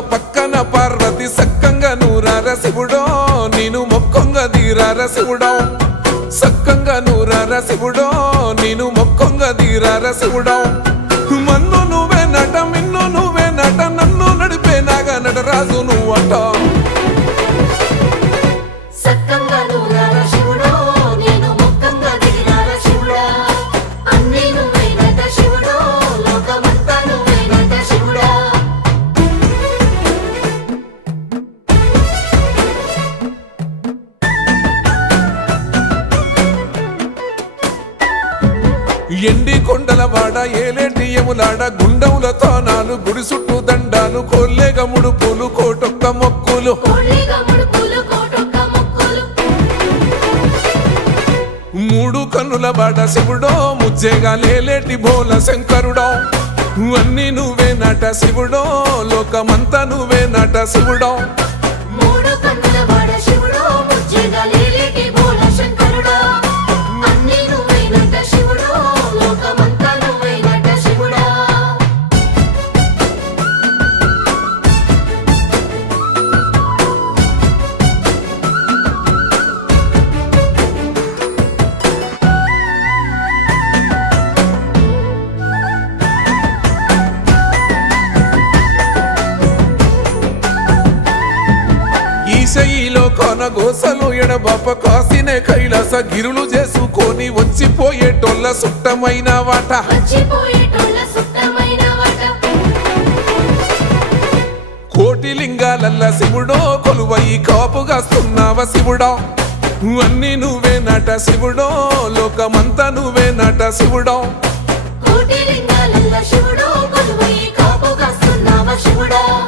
పక్కన పార్వతి సక్కంగా నూరార శివుడో. నేను మొక్కంగ దీరార శివుడో. సక్కంగా నూరార శివుడో. నేను మొక్కంగ దీరార శివుడో. మన్ను నువ్వే నటమి నట నన్ను నడిపే నాగ నటరాజు నువ్వు అంటావు ఎండి కొండల వాడ ఏలేటి ఎములాడ గుండములతో నాలుగు కన్నుల బాట శివుడో ముజ్జేగా లేలేటి భోల శంకరుడో. అన్ని నువ్వే నట శివుడో లోకమంతా నువ్వే నట శివుడో. గోసలు ఎడబాప కాసినే కైలాస గిరులు చేసుకొని వచ్చిపోయేటోళ్ళ సుట్టమైన వాట. వచ్చిపోయేటోళ్ళ సుట్టమైన వట. కోటి లింగాలల్ల శివుడో కొలువయి కాపుగాస్తున్నావ శివుడో. అన్ని నువ్వే నట శివుడో లోకమంతా నువ్వే నట శివుడో. కొలువై కాపుగాస్తున్నావ శివుడా.